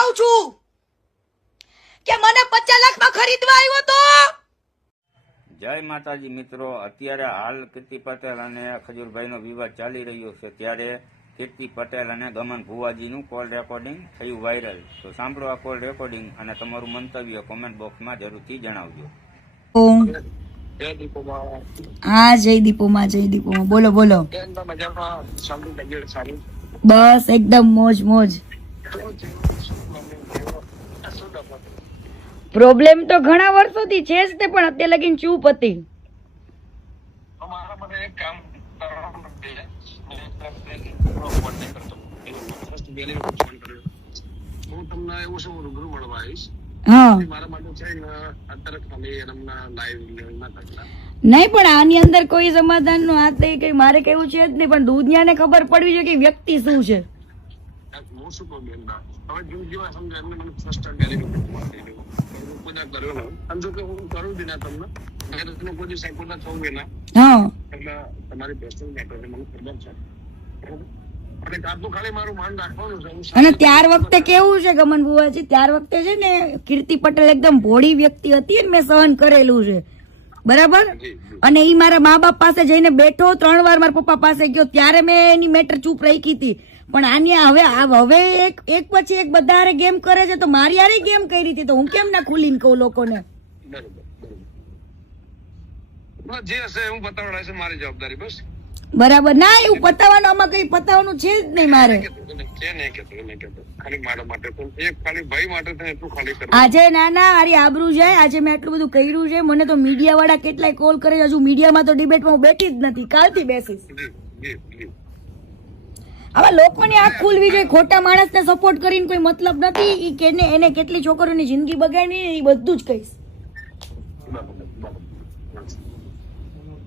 કઉ છું. કે મને પચાસ લાખમાં ખરીદવા આવ્યો તો? જય માતાજી મિત્રો અત્યારે હાલ કીર્તિ પટેલ અને ખજૂરભાઈનો વિવાદ ચાલી રહ્યો છે. ત્યારે કીર્તિ પટેલ અને ગમન ભુવાજીનું કોલ રેકોર્ડિંગ થયું વાયરલ. તો સાંભળો આ કોલ રેકોર્ડિંગ અને તમારું મંતવ્ય કોમેન્ટ બોક્સમાં જરૂરથી જણાવજો. થી જણાવજો હા જય દીપોમાં જય દીપોમાં બોલો બોલો. બસ એકદમ મોજ મોજ. પ્રોબ્લેમ તો ઘણા વર્ષોથી છે જ તે, પણ અત્યારે લગીન ચૂપ હતી. હું નહીં, પણ આની અંદર કોઈ સમાધાનનું હાથ નહીં મારે કેવું છે જ નહીં, પણ દુનિયાને ખબર પડવી જોઈએ કે વ્યક્તિ શું છે હું શું કહું બેન? હવે જેવું જેવા સમજો એમને મને ફર્સ્ટ ટાઈમ કર્યો. ના નહીં. અને જો કે હું કરું બી ના તમને. તમને કોઈ દિવસ થવું એટલે તમારી પર્સનલ મેટર છે મને ખબર છે. અને ખાલી મારું માન રાખવાનું છે. અને ત્યાર વખતે કેવું છે ગમન બુવાજી? ત્યાર વખતે છે ને કીર્તિ પટેલ એકદમ ભોળી વ્યક્તિ હતી મેં સહન કરેલું છે. બરાબર. અને એ મારા મા બાપ પાસે જઈને બેઠો ત્રણ વાર મારા પપ્પા પાસે ગયો. ત્યારે મેં એની મેટર ચૂપ રાખી હતી. પણ આની હવે હવે એક એક પછી એક બધા ગેમ કરે છે તો મારી યારે ગેમ કરી હતી તો હું કેમ ના ખુલીને કહું લોકોને? જે હશે હું બતાવડાવીશ મારી જવાબદારી બસ. બરાબર. ના એવું પતાવવાનું આમાં કઈ પતાવવાનું છે જ નહીં મારે. આજે ના ના મારી એટલું આબરૂ જાય આજે મેં આટલું બધું કર્યું છે. મને તો મીડિયા વાળા કેટલાય કોલ કરે હજુ મીડિયામાં તો ડિબેટમાં હું બેઠી જ નથી. કાલથી બેસીશ. આવા લોકોની આંખ ખુલવી જોઈએ. ખોટા માણસને સપોર્ટ કરીને કોઈ મતલબ નથી. એ કેને એને કેટલી છોકરીઓની જિંદગી બગાડી એ બધું જ કહીશ બરાબર બરાબર ના અસલબેન મને હજુ કે અંદર વિચારમાં મને બહુ નહીં ખબર હું બીજી રીતે કંઈ જાણતો નહીં મને ખબર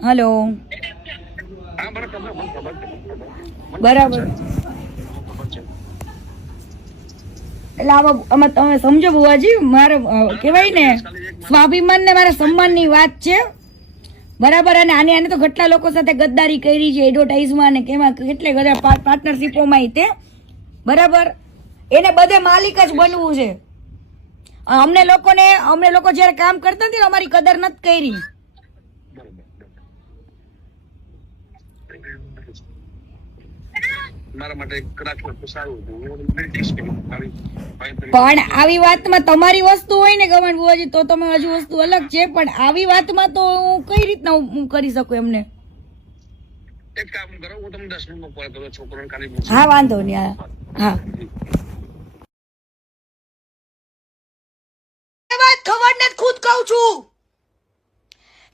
હલો. બરાબર. એટલે આમાં તમે સમજો બુવાજી, મારે કહેવાય ને, સ્વાભિમાન ને મારા સન્માનની વાત છે. બરાબર, અને આને આને તો કેટલા લોકો સાથે ગદ્દારી કરી છે એડવર્ટાઇઝમાં ને કેમાં કેટલે બધા પાર્ટનરશીપોમાં તે. બરાબર? એને બધે માલિક જ બનવું છે. અમને લોકોને અમને લોકો જ્યારે કામ કરતા નથી અમારી કદર નથી કરી બરોબર મારા માટે કદાચ વસ્તુ સારું હતું હું બ્રિટિશ કર્યું ખાલી ભાઈ તરીકે. પણ આવી વાતમાં તમારી વસ્તુ હોય ને ગમન બુવાજી તો તમે હજુ વસ્તુ અલગ છે પણ આવી વાતમાં તો હું કઈ રીતના હું કરી શકું એમને? એક કામ કરો હું તમને દસ મિનિટમાં કોલ કરું છોકરાને ખાલી હા વાંધો નહીં હા. હા. વાત ખબર ને ખુદ કહું છું.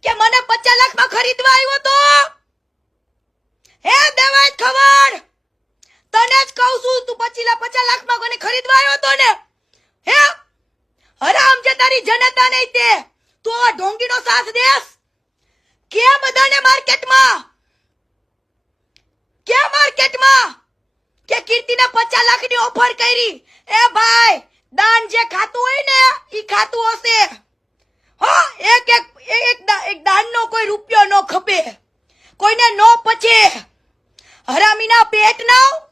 કે મને પચાસ લાખમાં ખરીદવા આવ્યો તો હે દેવાય ખબર તને જ કહું છું પચાસ લાખમાં કોને ખરીદવાયો હતો ને. હે? હરામ છે તારી જનતા નહીં તે. તો ઢોંગીનો સાથ દેસ કે બધાને માર્કેટમાં? કે માર્કેટમાં? કે કીર્તિને પચાસ લાખની ઓફર કરી. એ ભાઈ, દાન જે ખાતું હોય ને, ઈ ખાતું હશે. હો, એક એક એક એક દાનનો કોઈ રૂપિયો ન ખપે. કોઈને ન પચે. હરામીના પેટ ના